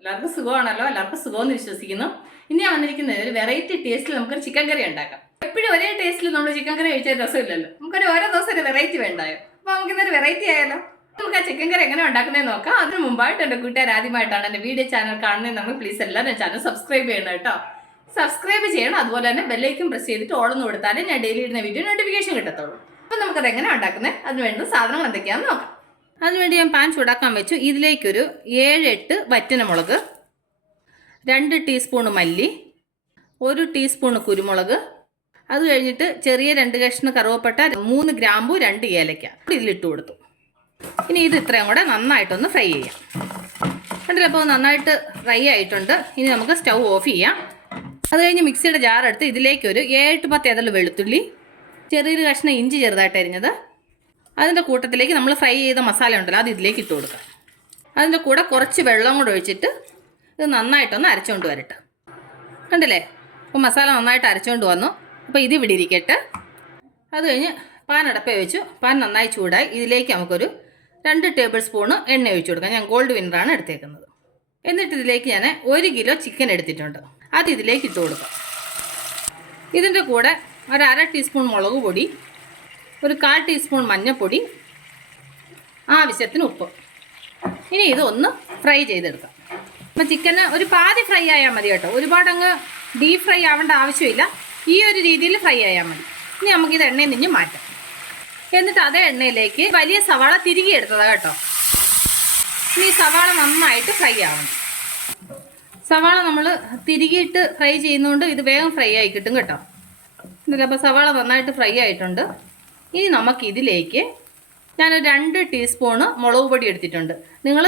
എല്ലാവർക്കും സുഖമാണല്ലോ, എല്ലാവർക്കും സുഖമെന്ന് വിശ്വസിക്കുന്നു. ഇനി ഞാൻ വന്നിരിക്കുന്നത് ഒരു വെറൈറ്റി ടേസ്റ്റിൽ നമുക്കൊരു ചിക്കൻ കറി ഉണ്ടാക്കാം. എപ്പോഴും ഒരേ ടേസ്റ്റിൽ നമ്മൾ ചിക്കൻ കറി കഴിച്ചാൽ രസമില്ലല്ലോ, നമുക്കൊരു ഓരോ ദിവസം ഒരു വെറൈറ്റി വേണ്ടായോ? അപ്പോൾ നമുക്കിന്നൊരു വെറൈറ്റി ആയാലോ. നമുക്ക് ആ ചിക്കൻ കറി എങ്ങനെ ഉണ്ടാക്കുന്നതെന്ന് നോക്കാം. അതിന് മുമ്പായിട്ട് എൻ്റെ കൂട്ടുകാർ ആദ്യമായിട്ടാണ് എൻ്റെ വീഡിയോ ചാനൽ കാണുന്നത് നമ്മൾ പ്ലീസ് എല്ലാവരും ചാനൽ സബ്സ്ക്രൈബ് ചെയ്യണം കേട്ടോ. സബ്സ്ക്രൈബ് ചെയ്യണം, അതുപോലെ തന്നെ ബെല്ലൈക്കും പ്രസ് ചെയ്തിട്ട് ഓളൊന്ന് കൊടുത്താലേ ഞാൻ ഡെയിലി ഇടുന്ന വീഡിയോ നോട്ടിഫിക്കേഷൻ കിട്ടത്തുള്ളൂ. അപ്പോൾ നമുക്കത് എങ്ങനെ ഉണ്ടാക്കുന്നത്, അതിന് വേണ്ട സാധനങ്ങൾ എന്തൊക്കെയാണെന്ന് നോക്കാം. അതിനുവേണ്ടി ഞാൻ പാൻ ചൂടാക്കാൻ വെച്ചു. ഇതിലേക്കൊരു 7-8 വറ്റനമുളക്, 2 ടീസ്പൂൺ മല്ലി, 1 ടീസ്പൂൺ കുരുമുളക്, അത് കഴിഞ്ഞിട്ട് ചെറിയ 2 കഷ്ണം കറുവപ്പട്ട, 3 ഗ്രാമ്പു, 2 ഏലക്ക ഇതിലിട്ട് കൊടുത്തു. ഇനി ഇത് ഇത്രയും കൂടെ നന്നായിട്ടൊന്ന് ഫ്രൈ ചെയ്യാം. കണ്ടില്ല, അപ്പോൾ നന്നായിട്ട് ഫ്രൈ ആയിട്ടുണ്ട്. ഇനി നമുക്ക് സ്റ്റൗ ഓഫ് ചെയ്യാം. അത് കഴിഞ്ഞ് മിക്സിയുടെ ജാറെടുത്ത് ഇതിലേക്കൊരു 7-10 ഏതൽ വെളുത്തുള്ളി, ചെറിയൊരു കഷ്ണം ഇഞ്ചി ചെറുതായിട്ട് അരിഞ്ഞത്, അതിൻ്റെ കൂട്ടത്തിലേക്ക് നമ്മൾ ഫ്രൈ ചെയ്ത മസാല ഉണ്ടല്ലോ അത് ഇതിലേക്ക് ഇട്ട് കൊടുക്കാം. അതിൻ്റെ കൂടെ കുറച്ച് വെള്ളം കൂടെ ഒഴിച്ചിട്ട് ഇത് നന്നായിട്ടൊന്ന് അരച്ചുകൊണ്ട് വരട്ടെ. കണ്ടില്ലേ, അപ്പോൾ മസാല നന്നായിട്ട് അരച്ചുകൊണ്ട് വന്നു. അപ്പോൾ ഇത് ഇവിടെ ഇരിക്കട്ടെ. അത് കഴിഞ്ഞ് പാൻ അടപ്പേ വെച്ചു. പാൻ നന്നായി ചൂടായി. ഇതിലേക്ക് നമുക്കൊരു 2 ടേബിൾ സ്പൂണ് എണ്ണ ഒഴിച്ചു കൊടുക്കാം. ഞാൻ ഗോൾഡ് വിന്നറാണ് എടുത്തേക്കുന്നത്. എന്നിട്ട് ഇതിലേക്ക് ഞാൻ 1 കിലോ ചിക്കൻ എടുത്തിട്ടുണ്ട്. അത് ഇതിലേക്ക് ഇട്ട് കൊടുക്കാം. ഇതിൻ്റെ കൂടെ ഒരു 1/2 ടീസ്പൂൺ മുളക് പൊടി, ഒരു 1/4 ടീസ്പൂൺ മഞ്ഞൾപ്പൊടി, ആവശ്യത്തിന് ഉപ്പ്. ഇനി ഇതൊന്ന് ഫ്രൈ ചെയ്തെടുക്കാം. അപ്പം ചിക്കന് ഒരു പാതി ഫ്രൈ ആയാൽ മതി കേട്ടോ, ഒരുപാടങ്ങ് ഡീപ് ഫ്രൈ ആവേണ്ട ആവശ്യമില്ല. ഈ ഒരു രീതിയിൽ ഫ്രൈ ആയാൽ മതി. ഇനി നമുക്കിത് എണ്ണയിൽ നിന്ന് മാറ്റാം. എന്നിട്ട് അതേ എണ്ണയിലേക്ക് വലിയ സവാള തിരികെ എടുത്തതാണ് കേട്ടോ. ഇനി സവാള നന്നായിട്ട് ഫ്രൈ ആവണം. സവാള നമ്മൾ തിരികെയിട്ട് ഫ്രൈ ചെയ്യുന്നതുകൊണ്ട് ഇത് വേഗം ഫ്രൈ ആയി കിട്ടും കേട്ടോ. അപ്പോൾ സവാള നന്നായിട്ട് ഫ്രൈ ആയിട്ടുണ്ട്. ഇനി നമുക്കിതിലേക്ക് ഞാനൊരു 2 ടീസ്പൂണ് മുളക് പൊടി എടുത്തിട്ടുണ്ട്. നിങ്ങൾ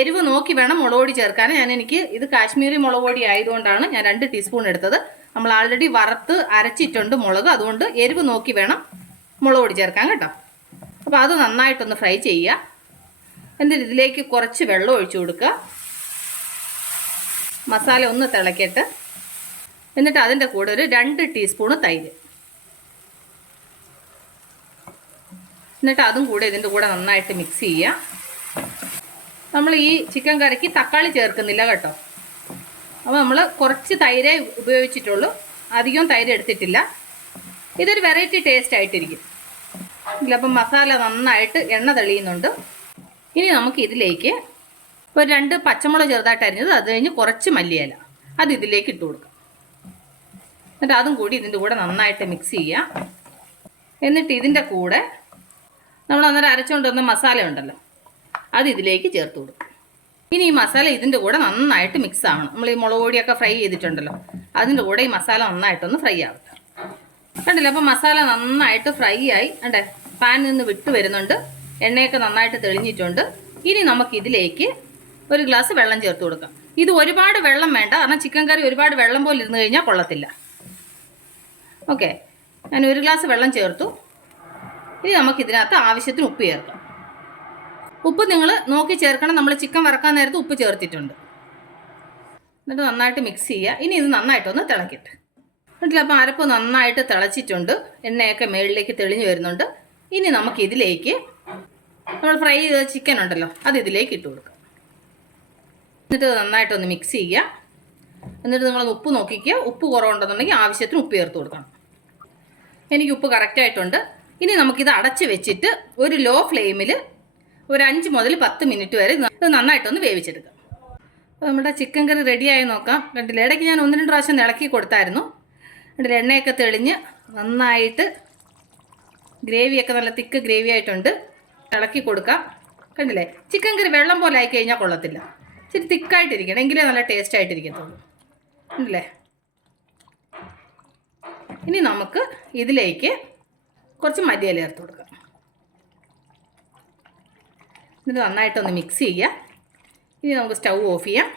എരിവ് നോക്കി വേണം മുളക് പൊടി ചേർക്കാൻ. എനിക്ക് ഇത് കാശ്മീരി മുളക് പൊടി ആയതുകൊണ്ടാണ് ഞാൻ 2 ടീസ്പൂൺ എടുത്തത്. നമ്മൾ ആൾറെഡി വറുത്ത് അരച്ചിട്ടുണ്ട് മുളക്, അതുകൊണ്ട് എരിവ് നോക്കി വേണം മുളക് പൊടി ചേർക്കാൻ കേട്ടോ. അപ്പോൾ അത് നന്നായിട്ടൊന്ന് ഫ്രൈ ചെയ്യുക. എന്നിട്ട് ഇതിലേക്ക് കുറച്ച് വെള്ളം ഒഴിച്ചു കൊടുക്കുക. മസാല ഒന്ന് തിളക്കിയിട്ട് എന്നിട്ട് അതിൻ്റെ കൂടെ ഒരു 2 ടീസ്പൂണ് തൈര്, എന്നിട്ട് അതും കൂടെ ഇതിൻ്റെ കൂടെ നന്നായിട്ട് മിക്സ് ചെയ്യുക. നമ്മൾ ഈ ചിക്കൻ കറിക്ക് തക്കാളി ചേർക്കുന്നില്ല കേട്ടോ. അപ്പോൾ നമ്മൾ കുറച്ച് തൈരേ ഉപയോഗിച്ചിട്ടുള്ളൂ, അധികം തൈര് എടുത്തിട്ടില്ല. ഇതൊരു വെറൈറ്റി ടേസ്റ്റ് ആയിട്ടിരിക്കും. അപ്പം മസാല നന്നായിട്ട് എണ്ണ തെളിയുന്നുണ്ട്. ഇനി നമുക്ക് ഇതിലേക്ക് ഒരു 2 പച്ചമുളക് ചെറുതായിട്ട് അരിഞ്ഞത്, അത് കഴിഞ്ഞ് കുറച്ച് മല്ലിയില അത് ഇതിലേക്ക് ഇട്ട് കൊടുക്കാം. എന്നിട്ട് അതും കൂടി ഇതിൻ്റെ കൂടെ നന്നായിട്ട് മിക്സ് ചെയ്യുക. എന്നിട്ട് ഇതിൻ്റെ കൂടെ നമ്മൾ അന്നേരം അരച്ചുകൊണ്ട് വന്ന മസാല ഉണ്ടല്ലോ അത് ഇതിലേക്ക് ചേർത്ത് കൊടുക്കും. ഇനി ഈ മസാല ഇതിൻ്റെ കൂടെ നന്നായിട്ട് മിക്സ് ആവണം. നമ്മൾ ഈ മുളക് പൊടിയൊക്കെ ഫ്രൈ ചെയ്തിട്ടുണ്ടല്ലോ അതിൻ്റെ കൂടെ ഈ മസാല നന്നായിട്ടൊന്ന് ഫ്രൈ ആവട്ടെ. കണ്ടില്ല, അപ്പോൾ മസാല നന്നായിട്ട് ഫ്രൈ ആയി. കണ്ടേ, പാനിൽ നിന്ന് വിട്ട് വരുന്നുണ്ട്, എണ്ണയൊക്കെ നന്നായിട്ട് തെളിഞ്ഞിട്ടുണ്ട്. ഇനി നമുക്കിതിലേക്ക് ഒരു ഗ്ലാസ് വെള്ളം ചേർത്ത് കൊടുക്കാം. ഇത് ഒരുപാട് വെള്ളം വേണ്ട, കാരണം ചിക്കൻ കറി ഒരുപാട് വെള്ളം പോലെ ഇരുന്ന് കഴിഞ്ഞാൽ കൊള്ളത്തില്ല. ഓക്കെ, ഞാൻ 1 ഗ്ലാസ് വെള്ളം ചേർത്തു. ഇനി നമുക്കിതിനകത്ത് ആവശ്യത്തിന് ഉപ്പ് ചേർക്കാം. ഉപ്പ് നിങ്ങൾ നോക്കി ചേർക്കണം. നമ്മൾ ചിക്കൻ വറക്കാൻ നേരത്ത് ഉപ്പ് ചേർത്തിട്ടുണ്ട്. എന്നിട്ട് നന്നായിട്ട് മിക്സ് ചെയ്യുക. ഇനി ഇത് നന്നായിട്ടൊന്ന് തിളക്കട്ടെ. എന്നിട്ട് അപ്പോൾ അരപ്പ് നന്നായിട്ട് തിളച്ചിട്ടുണ്ട്, എണ്ണയൊക്കെ മുകളിലേക്ക് തെളിഞ്ഞ് വരുന്നുണ്ട്. ഇനി നമുക്കിതിലേക്ക് നമ്മൾ ഫ്രൈ ചെയ്ത ചിക്കൻ ഉണ്ടല്ലോ അത് ഇതിലേക്ക് ഇട്ട് കൊടുക്കാം. എന്നിട്ട് നന്നായിട്ടൊന്ന് മിക്സ് ചെയ്യുക. എന്നിട്ട് നിങ്ങൾ ഉപ്പ് നോക്കിക്കുക. ഉപ്പ് കുറവുണ്ടെന്നുണ്ടെങ്കിൽ ആവശ്യത്തിന് ഉപ്പ് ചേർത്ത് കൊടുക്കണം. എനിക്ക് ഉപ്പ് കറക്റ്റായിട്ടുണ്ട്. ഇനി നമുക്കിത് അടച്ച് വെച്ചിട്ട് ഒരു ലോ ഫ്ലെയിമിൽ ഒരു 5 മുതൽ 10 മിനിറ്റ് വരെ ഇത് നന്നായിട്ടൊന്ന് വേവിച്ചെടുക്കാം. അപ്പോൾ നമ്മുടെ ചിക്കൻ കറി റെഡിയായി നോക്കാം. കണ്ടില്ല, ഇടയ്ക്ക് ഞാൻ 1-2 പ്രാവശ്യം ഇളക്കി കൊടുത്തായിരുന്നു. എന്നിട്ട് എണ്ണയൊക്കെ തെളിഞ്ഞ് നന്നായിട്ട് ഗ്രേവിയൊക്കെ നല്ല തിക്ക് ഗ്രേവി ആയിട്ടുണ്ട്. ഇളക്കി കൊടുക്കാം. കണ്ടില്ലേ, ചിക്കൻ കറി വെള്ളം പോലെ ആയി കഴിഞ്ഞാൽ കൊള്ളത്തില്ല. ഇച്ചിരി തിക്കായിട്ടിരിക്കണം, എങ്കിലേ നല്ല ടേസ്റ്റ് ആയിട്ടിരിക്കത്തുള്ളൂ. കണ്ടില്ലേ, ഇനി നമുക്ക് ഇതിലേക്ക് കുറച്ച് മല്ലിയില ചേർത്ത് കൊടുക്കാം. എന്നിട്ട് നന്നായിട്ടൊന്ന് മിക്സ് ചെയ്യുക. ഇനി നമുക്ക് സ്റ്റൗ ഓഫ് ചെയ്യാം.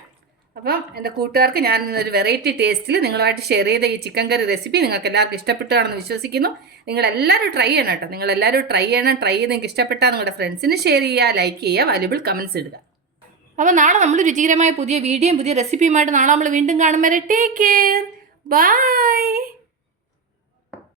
അപ്പം എൻ്റെ കൂട്ടുകാർക്ക് ഞാൻ ഇന്നൊരു വെറൈറ്റി ടേസ്റ്റിൽ നിങ്ങളുമായിട്ട് ഷെയർ ചെയ്ത ഈ ചിക്കൻ കറി റെസിപ്പി നിങ്ങൾക്ക് എല്ലാവർക്കും ഇഷ്ടപ്പെട്ടാണെന്ന് വിശ്വസിക്കുന്നു. നിങ്ങളെല്ലാവരും ട്രൈ ചെയ്യണം കേട്ടോ. നിങ്ങളെല്ലാവരും ട്രൈ ചെയ്യണം. ട്രൈ ചെയ്ത് നിങ്ങൾക്ക് ഇഷ്ടപ്പെട്ടാൽ നിങ്ങളുടെ ഫ്രണ്ട്സിന് ഷെയർ ചെയ്യുക, ലൈക്ക് ചെയ്യുക, വാല്യുബിൾ കമൻറ്റ്സ് ഇടുക. അപ്പോൾ നാളെ നമ്മൾ രുചികരമായ പുതിയ വീഡിയോയും പുതിയ റെസിപ്പിയുമായിട്ട് നാളെ നമ്മൾ വീണ്ടും കാണും വരെ ടേക്ക് കെയർ, ബൈ.